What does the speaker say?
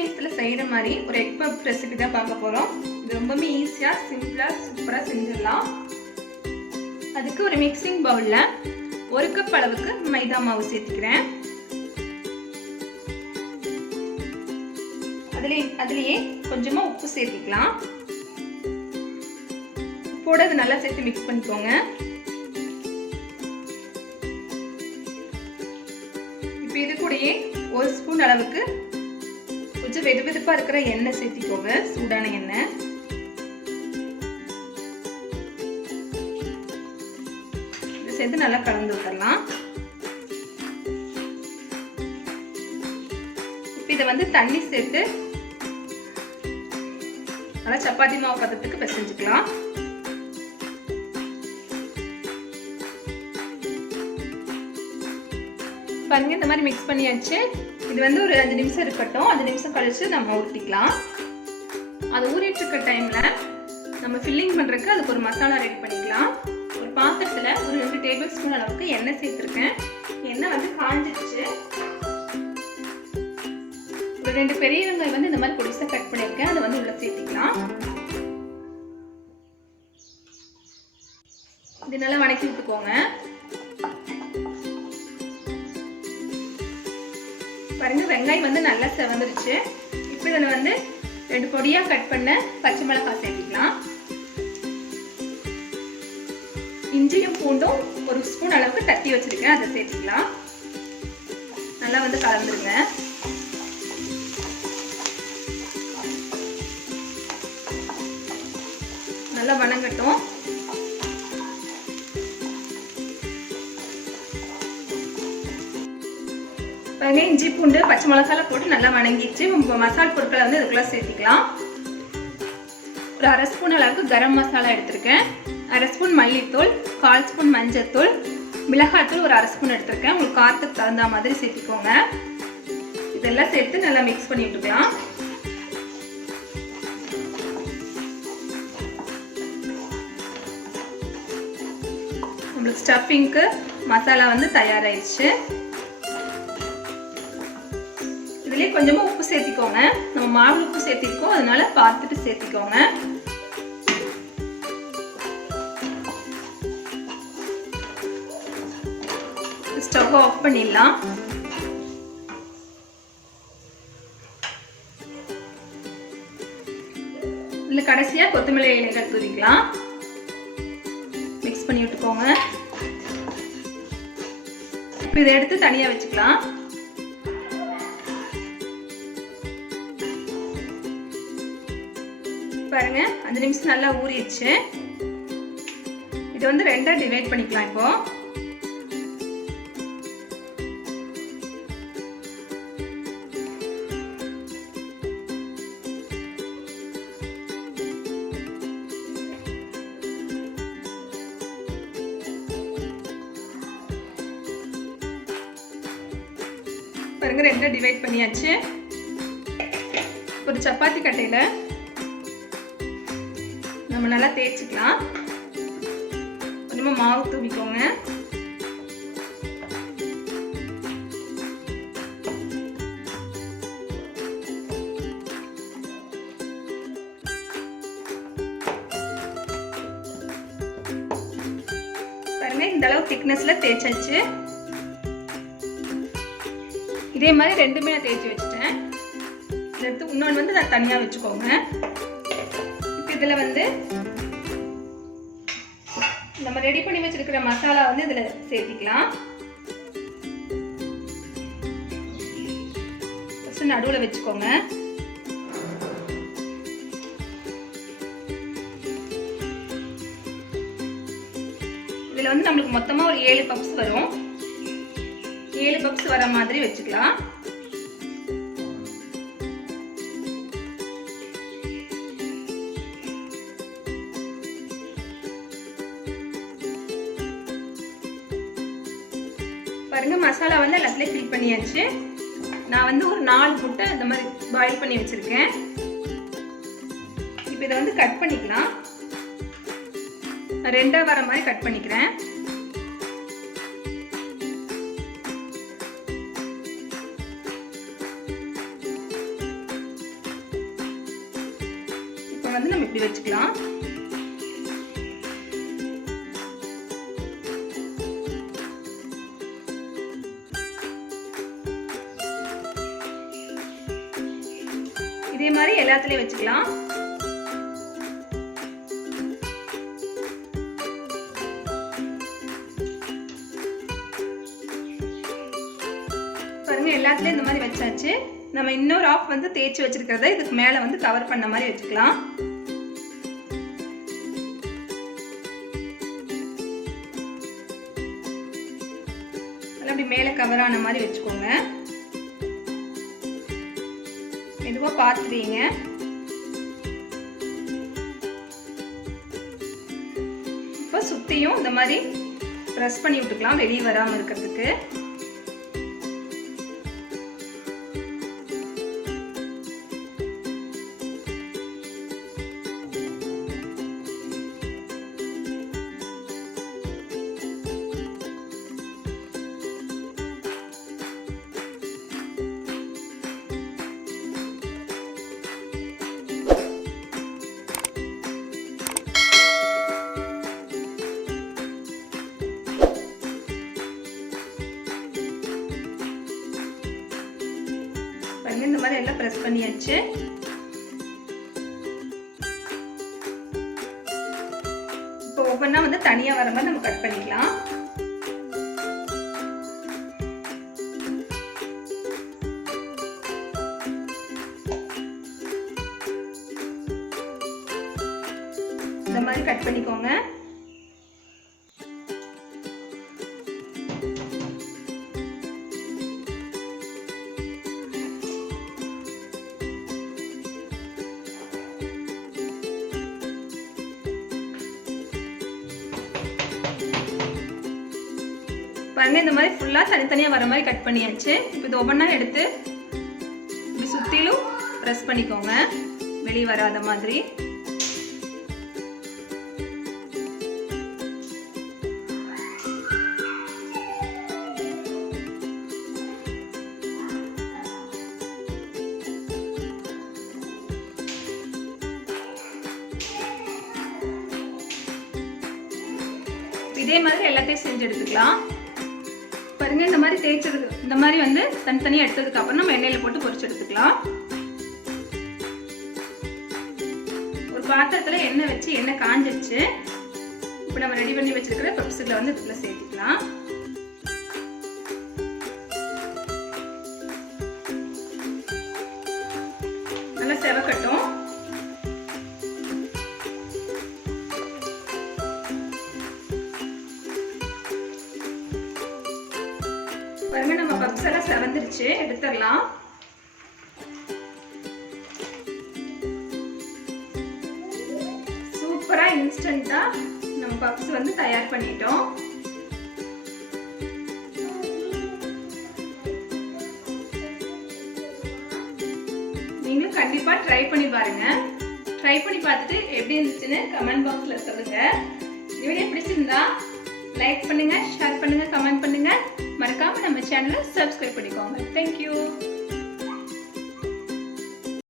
நிமிஷத்தில் செய்கிற மாதிரி ஒரு எக் பப் ரெசிபி தான் பார்க்க போகிறோம். இது ரொம்பவே ஈஸியாக சிம்பிளாக சூப்பராக செஞ்சிடலாம். அதுக்கு ஒரு மிக்சிங் பவுலில் 1 கப் அளவுக்கு மைதா மாவு சேர்த்துக்கிறேன். அதுலேயே கொஞ்சமாக உப்பு சேர்த்துக்கலாம். உப்போட அது நல்லா சேர்த்து மிக்ஸ் பண்ணிக்கோங்க. இப்போ இது கூடயே 1 ஸ்பூன் அளவுக்கு கொஞ்சம் வெதுவெதுப்பாக இருக்கிற எண்ணெய் சேர்த்திக்கோங்க. சூடான எண்ணெய். இதை சேர்த்து நல்லா கலந்து விட்டுறலாம். இப்போ இதை வந்து தண்ணி சேர்த்து நல்லா சப்பாத்தி மாவு பதத்துக்கு பிசைஞ்சுக்கலாம். பாருங்க, இந்த மாதிரி மிக்ஸ் பண்ணியாச்சு. இது வந்து ஒரு 5 நிமிஷம் இருக்கட்டும். 5 நிமிஷம் கழிச்சு நம்ம ஊற்றிக்கலாம். அது ஊறிட்டு இருக்க டைம்ல நம்ம ஃபில்லிங் பண்றதுக்கு அதுக்கு ஒரு மசாலா ரெடி பண்ணிக்கலாம். ஒரு பாத்திரத்துல ஒரு 2 டேபிள் ஸ்பூன் அளவுக்கு எண்ணெய் சேர்த்திருக்கேன். எண்ணெய் வந்து காஞ்சிடுச்சு. ஒரு 2 பெரிய வெங்காயம் வந்து இந்த மாதிரி பொடிசா கட் பண்ணியிருக்கேன். அதை வந்து உள்ள சேர்த்திக்கலாம். இது நல்லா வணக்கி விட்டுக்கோங்க. பாருங்க, வெங்காயம் வந்து நல்லா செவந்துருச்சு. இப்போ இதில் வந்து 2 பொடியாக கட் பண்ண பச்சை மிளகாய் சேர்த்துக்கலாம். இஞ்சியும் பூண்டும் 1 ஸ்பூன் அளவுக்கு தட்டி வச்சிருக்கேன், அதை சேர்த்துக்கலாம். நல்லா வந்து கலந்துருங்க. நல்லா வணங்கட்டும். பாருங்க, இஞ்சி பூண்டு பச்சை மிளகாய் போட்டு நல்லா வணங்கிடுச்சு. மசாலா பொருட்களை வந்து இதுக்குள்ள சேர்த்துக்கலாம். ஒரு 1/2 ஸ்பூன் அளவுக்கு கரம் மசாலா எடுத்திருக்கேன். 1/2 ஸ்பூன் மல்லித்தூள், 1/4 ஸ்பூன் மஞ்சத்தூள், மிளகாய்த்தூள் ஒரு 1/2 ஸ்பூன் எடுத்திருக்கேன். உங்களுக்கு காரத்துக்கு தகுந்த மாதிரி சேர்த்துக்கோங்க. இதெல்லாம் சேர்த்து நல்லா மிக்ஸ் பண்ணி விட்டுக்கலாம். நம்மளுக்கு ஸ்டஃபிங்க்கு மசாலா வந்து தயாராகிடுச்சு. இதுலேயே கொஞ்சமாக உப்பு சேர்த்திக்கோங்க. நம்ம மாவு உப்பு சேர்த்திருக்கோம், அதனால பார்த்துட்டு சேர்த்திக்கோங்க. ஸ்டவ் ஆஃப் பண்ணிடலாம். இதில் கடைசியாக கொத்தமல்லி இலைகள் தூவிக்கலாம். மிக்ஸ் பண்ணி விட்டுக்கோங்க. இப்போ இதை எடுத்து தனியாக வச்சுக்கலாம். பாருங்க, 5 நிமிஷம் நல்லா ஊறிடுச்சு. இது வந்து 2ஆ டிவைட் பண்ணிக்கலாம். இப்போ பாருங்க, 2ஆ டிவைட் பண்ணியாச்சு. ஒரு சப்பாத்தி கட்டையில நம்ம நல்லா தேய்ச்சிக்கலாம். கொஞ்சமா மாவு தூவிக்கோங்க. பாருங்க, இந்த அளவு திக்னஸ்ல தேய்ச்சாச்சு. இதே மாதிரி 2மே நான் தேய்ச்சி வச்சுட்டேன். இதை எடுத்து இன்னொன்று வந்து நான் தனியாக வச்சுக்கோங்க. இதில் வந்து நம்ம ரெடி பண்ணி வச்சிருக்கிற மசாலா வந்து இதில் சேர்த்திக்கலாம். ஃபர்ஸ்ட் நடுவில் வச்சுக்கோங்க. இதில் வந்து நம்மளுக்கு மொத்தமாக ஒரு 7 பப்ஸ் வரும். 7 பப்ஸ் வர மாதிரி வச்சுக்கலாம். பாருங்க, மசாலா வந்து எல்லாத்துலயும் ஃபில் பண்ணியாச்சு. நான் வந்து ஒரு 4 முட்டை இந்த மாதிரி பாயில் பண்ணி வச்சிருக்கேன். இப்போ இதை வந்து கட் பண்ணிக்கலாம். நான் 2ஆ வர மாதிரி கட் பண்ணிக்கிறேன். இப்போ வந்து நம்ம இப்படி வச்சுக்கலாம். இதே மாதிரி எல்லாத்துலயும் வச்சுக்கலாம். பாருங்க எல்லாத்துலயும் இந்த மாதிரி வச்சாச்சு. நம்ம இன்னொரு ஆஃப் வந்து தேய்ச்சி வச்சிருக்கிறத இதுக்கு மேல வந்து கவர் பண்ண மாதிரி வச்சுக்கலாம். அப்படி மேல கவர் ஆன மாதிரி வச்சுக்கோங்க. மெதுவா பார்த்து வைங்க. இப்போ சுத்தியும் இந்த மாதிரி பிரஸ் பண்ணி விட்டுக்கலாம் வெளியே வராம இருக்கிறதுக்கு. இந்த மாதிரி எல்லாம் பிரஸ் பண்ணியாச்சு. இப்போ ஒவ்வொன்றா வந்து தனியா வர மாதிரி நம்ம கட் பண்ணிக்கலாம். இந்த மாதிரி கட் பண்ணிக்கோங்க. பாருங்க இந்த மாதிரி ஃபுல்லா தனித்தனியா வர மாதிரி கட் பண்ணியாச்சு. இப்போ இது ஒவ்வொன்றா எடுத்து இப்படி சுத்திலும் பிரஸ் பண்ணிக்கோங்க வெளியே வராத மாதிரி. இதே மாதிரி எல்லாத்தையும் செஞ்சு எடுத்துக்கலாம். பாருங்க இந்த மாதிரி தேய்ச்சதுக்கு இந்த மாதிரி வந்து தனித்தனியாக எடுத்ததுக்கு அப்புறம் நம்ம எண்ணெயில் போட்டு பொரிச்சு எடுத்துக்கலாம். ஒரு பாத்திரத்தில் எண்ணெய் வச்சு எண்ணெய் காஞ்சிருச்சு. இப்போ நம்ம ரெடி பண்ணி வச்சிருக்கிற பப்ஸுகளை வந்து இதுக்குள்ள சேர்த்துக்கலாம். நல்லா செவக்கட்டும். பாருங்க நம்ம பப்ஸ் எல்லாம் செவந்துருச்சு, எடுத்துடலாம். சூப்பரா இன்ஸ்டன்ட்டா நம்ம பப்ஸ் வந்து தயார் பண்ணிட்டோம். நீங்களும் கண்டிப்பா ட்ரை பண்ணி பாருங்க. ட்ரை பண்ணி பார்த்துட்டு எப்படி இருந்துச்சுன்னு கமெண்ட் பாக்ஸ்ல சொல்லுங்க. இந்த வீடியோ பிடிச்சிருந்தா லைக் பண்ணுங்க, ஷேர் பண்ணுங்க, கமெண்ட் பண்ணுங்க. மறக்காம நம்ம சேனலை சப்ஸ்கிரைப் பண்ணிக்கோங்க. Thank you.